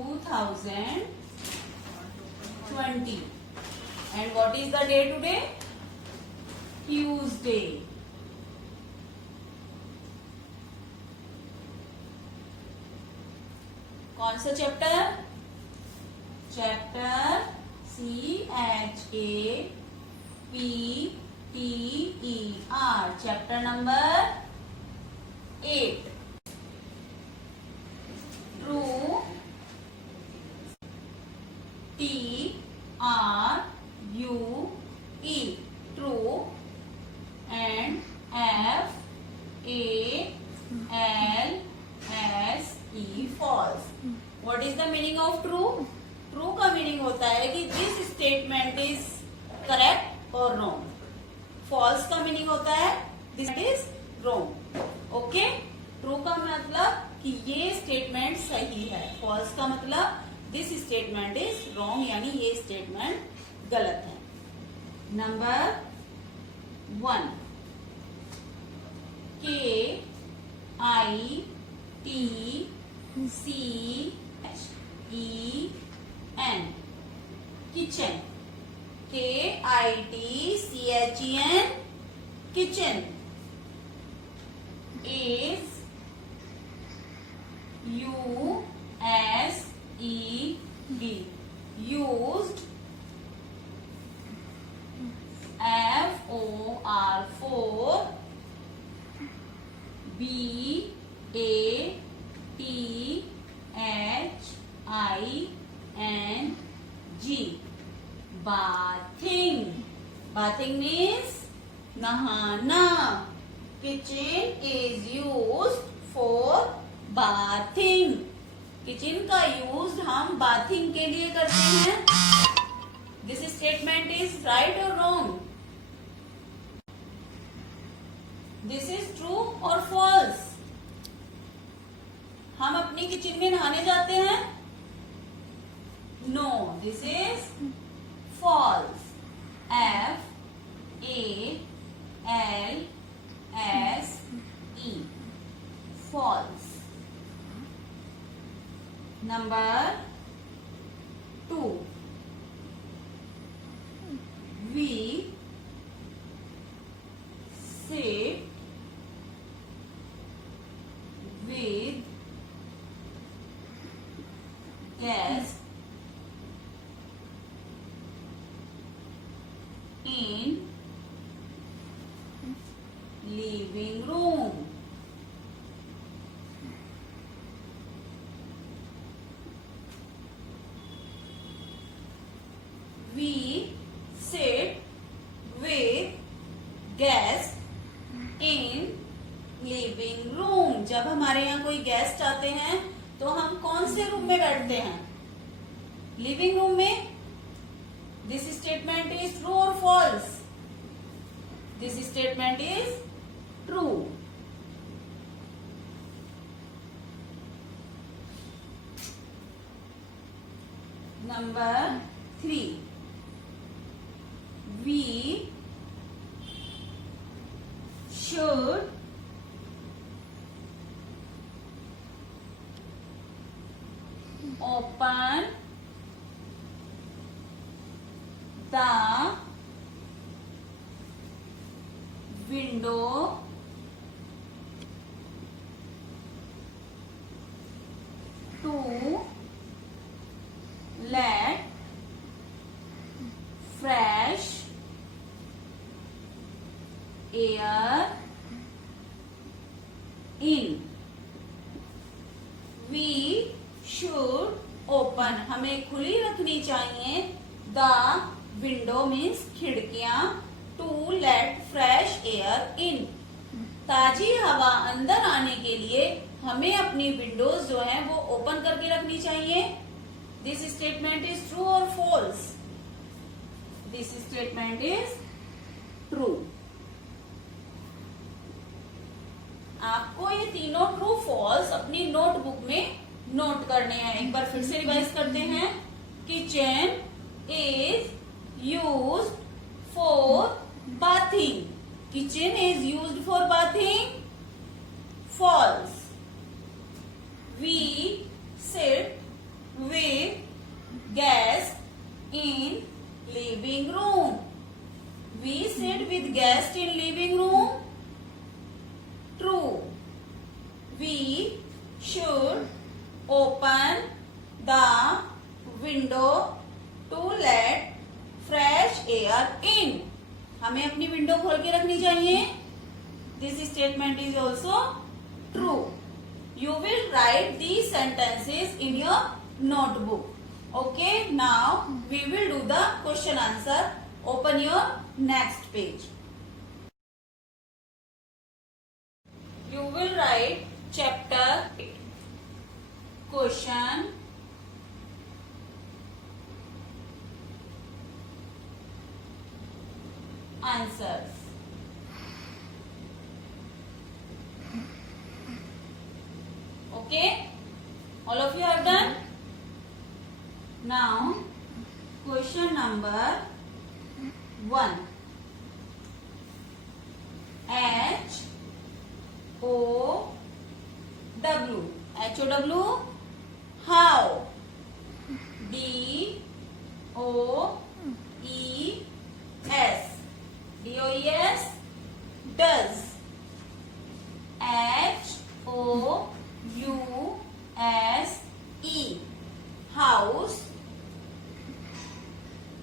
2020. And what is the day today? Tuesday. कौन सा chapter? Chapter CHAPTER, chapter number 8. True, TRUE, true, and FALSE, false. What is the meaning of true? True का मीनिंग होता है कि this statement is correct और wrong. False का मीनिंग होता है this is wrong. Okay. True का मतलब कि ये स्टेटमेंट सही है. फॉल्स का मतलब दिस स्टेटमेंट इज रॉन्ग, यानी ये स्टेटमेंट गलत है. नंबर 1, KITCHEN, kitchen. KITCHEN, kitchen is USED, used. FOR, BATHING, bathing. Bathing means नहाना. Kitchen is used for bathing. Kitchen का यूज हम बाथिंग के लिए करते हैं. दिस स्टेटमेंट इज राइट और रॉन्ग? दिस इज ट्रू और फॉल्स? हम अपनी किचन में नहाने जाते हैं? No, this is false. FALSE, false. Number 2, we sit with guests in living room. We sit with guests in living room. जब हमारे यहाँ कोई गेस्ट आते हैं तो हम कौन से रूम में बैठते हैं? लिविंग रूम में. दिस स्टेटमेंट इज ट्रू और false? This statement is true. Number 3, we should open the window to let fresh air in. We should open, हमें खुली रखनी चाहिए. The window means खिड़कियां. To let fresh air in, ताजी हवा अंदर आने के लिए हमें अपनी विंडोज जो है वो ओपन करके रखनी चाहिए. दिस स्टेटमेंट इज ट्रू और false? This statement is true. आपको ये तीनों ट्रू फॉल्स अपनी नोटबुक में नोट करने हैं. एक बार फिर से रिवाइज करते हैं. Kitchen is used for bathing. Kitchen is used for bathing. False. We sit with this statement is also true. You will write these sentences in your notebook. Okay, now we will do the question answer. Open your next page. You will write chapter 8. Question answers. Okay, all of you have done. Now question number 1. H-O-W. H-O-W. How. D-O-E-S. D-O-E-S. Does. H-O-U-S-E. House.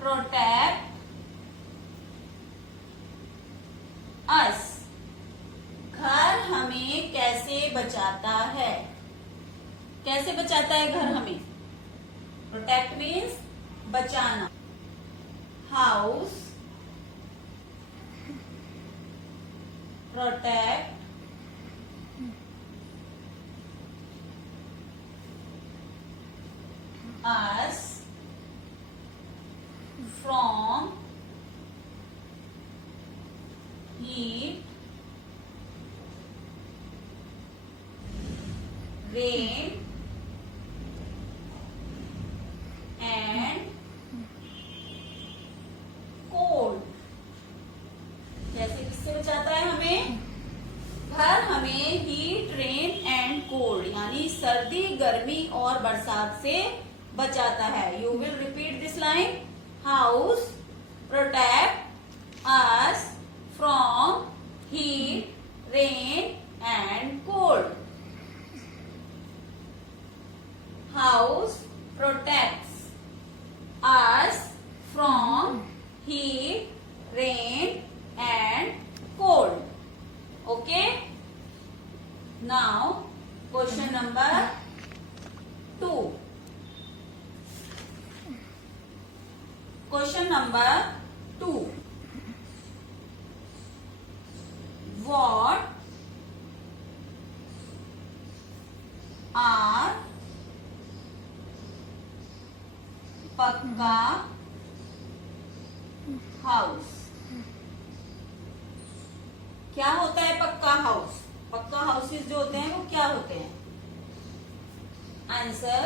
Protect us. घर हमें कैसे बचाता है? कैसे बचाता है घर हमें? प्रोटेक्ट मीन्स बचाना. House protect us from heat, rain and cold. कैसे किससे बचाता है हमें? घर हमें हीट, रेन एंड कोल्ड यानी सर्दी, गर्मी और बरसात से बचाता है. You will repeat this line. House protect us from heat, rain and cold. House protects us from heat, rain and cold. Okay. Now question number 2. Question number 2. What are पक्का हाउस? क्या होता है पक्का हाउस? पक्का हाउसेस जो होते हैं वो क्या होते हैं? Answer.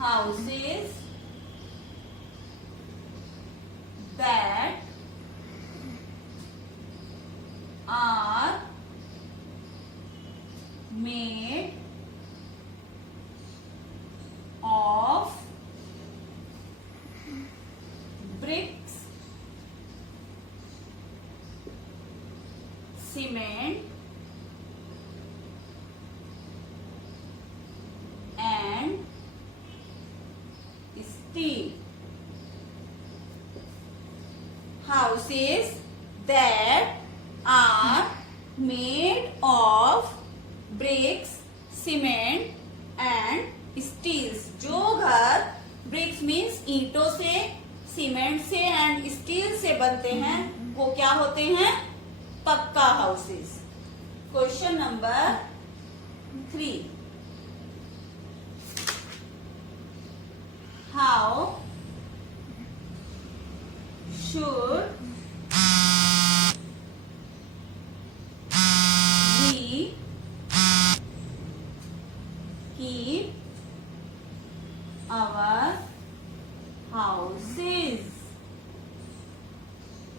Houses that are made of bricks, cement and steel. Houses that are made of bricks, cement and steels. जो घर ब्रिक्स मीन्स ईंटों से, सीमेंट से एंड स्टील से बनते हैं वो क्या होते हैं? Pakka houses. Question number 3. How should we keep our houses?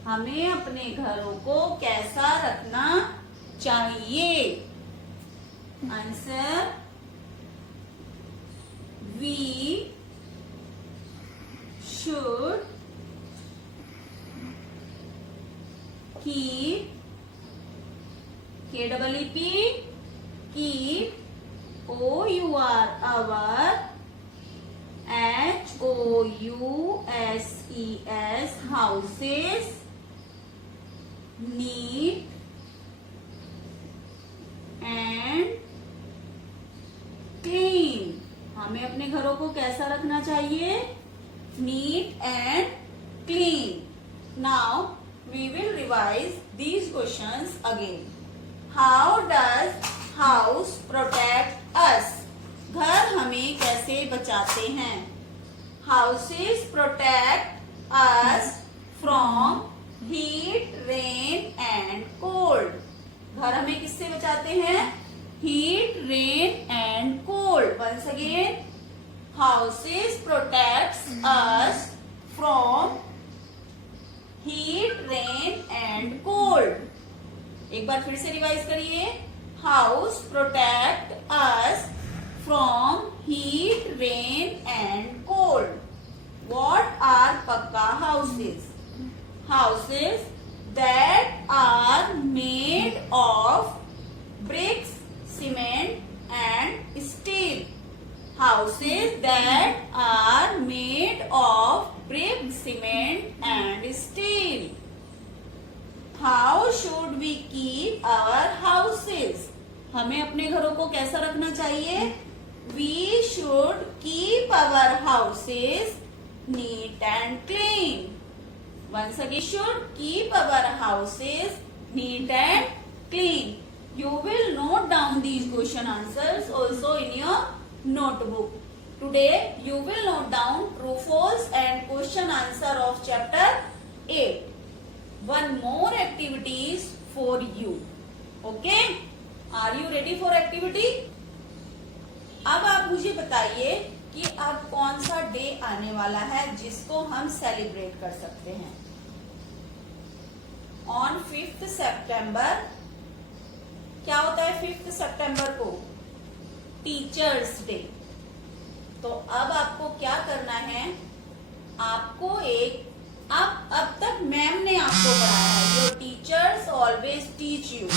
हमें अपने घरों को कैसा रखना चाहिए? आंसर. We should keep KEEP keep our HOUSES houses neat and clean. हमें अपने घरों को कैसा रखना चाहिए? Neat and clean. Now we will revise these questions again. How does house protect us? घर हमें कैसे बचाते हैं? Houses protect us from heat, rain and cold. घर हमें किससे बचाते हैं? Heat, rain and cold. Once again, houses protects us from heat, rain and cold. एक बार फिर से रिवाइज करिए। House protect us from heat, rain and cold. What are pakka houses? Houses that are made of bricks, cement and steel. Houses that are made of bricks, cement and steel. How should we keep our houses? हमें अपने घरों को कैसा रखना चाहिए? We should keep our houses neat and clean. Once again, should keep our houses neat and clean. You will note down these question answers also in your notebook. Today you will note down true, false and question answer of chapter 8. One more activities for you. Okay? Are you ready for activity? अब आप मुझे बताइए कि अब कौन सा डे आने वाला है जिसको हम सेलिब्रेट कर सकते हैं। ऑन 5th सितंबर क्या होता है? 5th सितंबर को टीचर्स डे। तो अब आपको क्या करना है? आपको अब तक मैम ने आपको पढ़ाया है। Your teachers always teach you.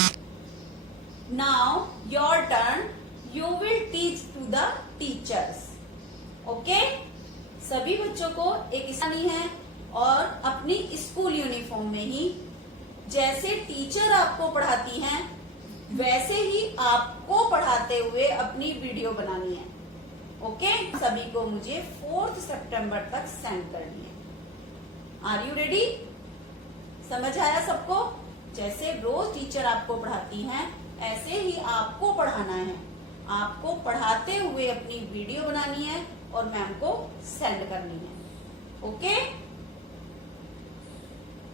Now your turn, you will teach to the teachers. Okay? सभी बच्चों को एक स्थानी है और अपनी स्कूल यूनिफॉर्म में ही जैसे टीचर आपको पढ़ाती हैं वैसे ही आपको पढ़ाते हुए अपनी वीडियो बनानी है। ओके? सभी को मुझे 4th सितंबर तक सेंड करनी है। Are you ready? समझ आया सबको? जैसे रोज टीचर आपको पढ़ाती हैं ऐसे ही आपको पढ़ाना है। आपको पढ़ाते हुए अपनी वीडियो बनानी है और मैम को सेंड करनी है। ओके?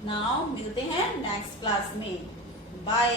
नाउ मिलते हैं नेक्स्ट क्लास में। बाय।